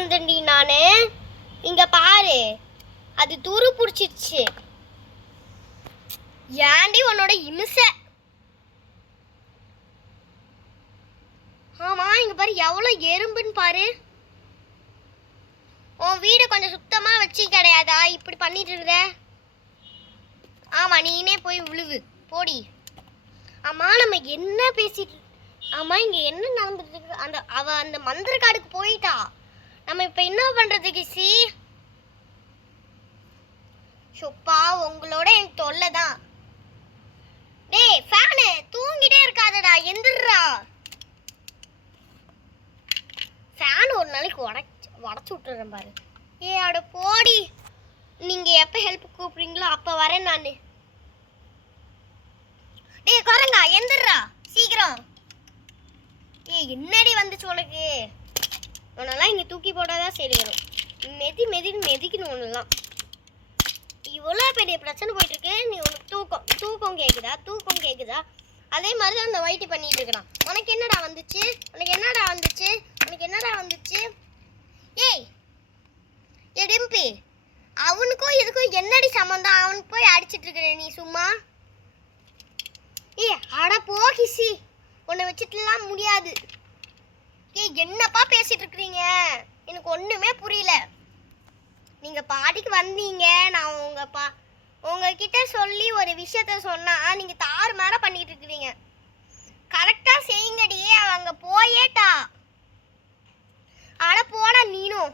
வந்தேன்டி நானு. இங்க பாரு, அது துரு புடிச்சிருச்சு. ஏண்டி உன்னோட இம்சை? ஆமா, இங்க பாரு எவ்வளவு எறும்புன்னு பாரு. உன் வீடு கொஞ்சம் சுத்தமா வச்சு கிடையாதா? இப்படி பண்ணிட்டு இருக்க. ஆமா, நீனே போய் விழுவு போடி. ஆமா, நம்ம என்ன பேசிட்டு, ஆமா இங்க என்ன நடந்துட்டு இருக்கு? அந்த மந்திரக்காடுக்கு போயிட்டா. நம்ம இப்ப என்ன பண்றது கிசி? சொப்பா, உங்களோட எனக்கு தொல்லைதான். டேய் ஃபேனு, தூங்கிட்டே இருக்காதடா, எந்திரா. ஃபேன் ஒரு நாளைக்கு உடச்சு விட்டுறேன் பாரு. அட போடி. நீங்க எப்ப ஹெல்ப் கூப்பிடுறீங்களோ அப்ப வரேன் நானு. டேய் குரங்கா, எந்திரா சீக்கிரம். என்னடி வந்துச்சு உனக்கு? உன்னெல்லாம் இங்க தூக்கி போடாதான் சரி வரும். மெதிக்கணும் ஒன்னெல்லாம். இவ்வளோ பெரிய பிரச்சனை போயிட்டு இருக்கு. நீ உனக்கு தூக்கம் கேக்குதா? அதே மாதிரி தான் அந்த வைட்டி பண்ணிட்டு இருக்கிறான். உனக்கு என்னடா வந்துச்சு? ஏய் டிம்பி, அவனுக்கும் இதுக்கும் என்னடி சம்பந்தம்? அவனுக்கு போய் அடிச்சிட்டு இருக்கிற நீ சும்மா. அட போ கிசி, உன்னை வச்சுட்டுலாம் முடியாது. என்னப்பா பேசிட்டு இருக்கிறீங்க? எனக்கு ஒண்ணுமே புரியல. நீங்க பாட்டிக்கு வந்தீங்க, நான் உங்ககிட்ட சொல்லி ஒரு விஷயத்த சொன்னா நீங்க தாறுமாறா பண்ணிட்டு இருக்கிறீங்க. கரெக்டா செய்யுங்கடி. அவங்க போயேட்டா. அட போடா நீனும்.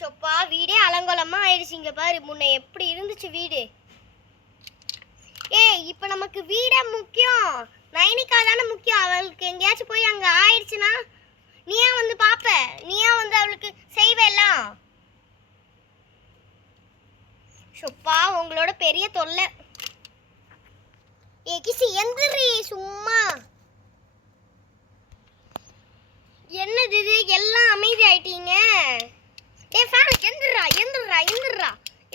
சொப்பா, வீடே அலங்கோலமா ஆயிடுச்சு. இங்க பாரு, முன்ன எப்படி இருந்துச்சு வீடு. இப்ப நமக்கு வீடே முக்கியம், நைனிகா தானே முக்கியம். அவளுக்கு எங்கேயாச்சும் போய் அங்க ஆயிடுச்சுன்னா நீயா வந்து பாப்ப, நீயா வந்து அவளுக்கு செய்வேலாம். சொப்பா, உங்களோட பெரிய தொல்லை. கிசி எந்திரி சும்மா. என்னது இது, எல்லாம் அமைதி ஆயிட்டீங்க. ஃபேன் எந்திரா.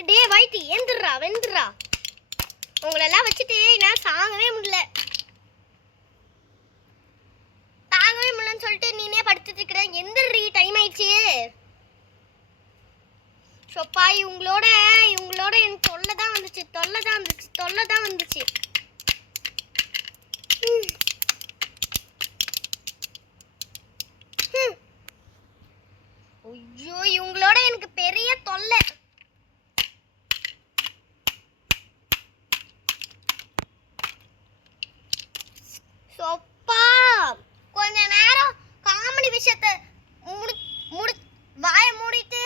டே வைட்டி வெந்துடுறா. உங்களெல்லாம் வச்சுட்டு நான் தாங்கவே முடியலன்னு சொல்லிட்டு நீனே படுத்துட்டு இருக்கிற. எந்திரி, டைம் ஆயிடுச்சு. சொப்பா, இவங்களோட எனக்கு தொல்லை தான் வந்துச்சு. ஐயோ, இவங்களோட எனக்கு பெரிய தொல்லை. சொப்பா, கொஞ்ச நேரம் காமெடி விஷயத்தை வாய மூடிட்டு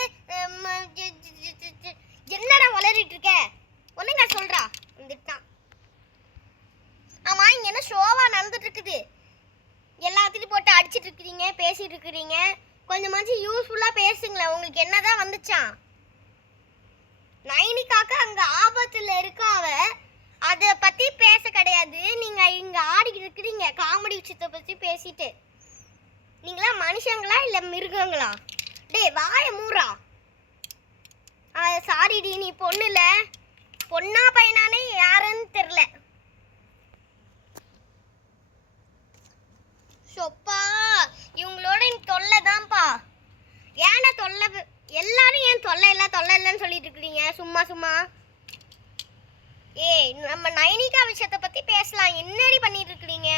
என்னடா வளரிட்டு இருக்க? ஒண்ணுங்க சொல்றா. வந்துட்டான். ஆமா, இங்க என்ன ஷோவா நடந்துட்டு இருக்குது? எல்லாத்தையும் போட்டு அடிச்சிட்டு இருக்கிறீங்க, பேசிட்டு இருக்கிறீங்க. கொஞ்சமாச்சும் யூஸ்ஃபுல்லா பேசுங்களேன். உங்களுக்கு என்னதான் வந்துச்சான்? நைனிகாக்கு அங்க ஆபத்துல இருக்காவ, அதை பத்தி பேச கிடையாது. நீங்க இங்க ஆடிக்கிட்டு இருக்கிறீங்க காமெடி விஷயத்தை பத்தி பேசிட்டு. நீங்களா மனுஷங்களா இல்ல மிருகங்களா? டேய் வாய மூறா. சாரிடி, நீ பொண்ணு இல்ல, பொண்ணா பையனானே யாருன்னு தெரியல. சொப்பா, இவங்களோட எனக்கு தொல்லை தான்ப்பா. ஏன்னா தொல்லை, எல்லாரும் ஏன் தொல்லை இல்லைன்னு சொல்லிட்டு இருக்கிறீங்க சும்மா. நம்ம நைனிகா விஷயத்தை பத்தி பேசலாம். என்னடி பண்ணிட்டு இருக்கிறீங்க?